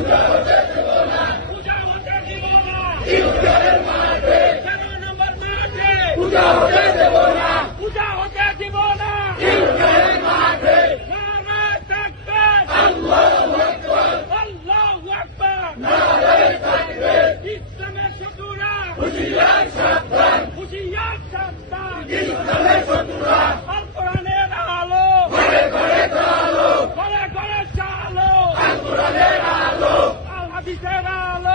পূজা হতে দিব না। 13 নম্বর মাঠে পূজা হতে দিব না। নারায়ে তাকবীর, আল্লাহু আকবার, ইসলামের শত্রুরা হুঁশিয়ার সাবধান, ইসলামের শত্রুরা আল কোরআনের আলো ঘরে ঘরে চালো, আল কোরআনের আলো, আল হাদিসের আলো।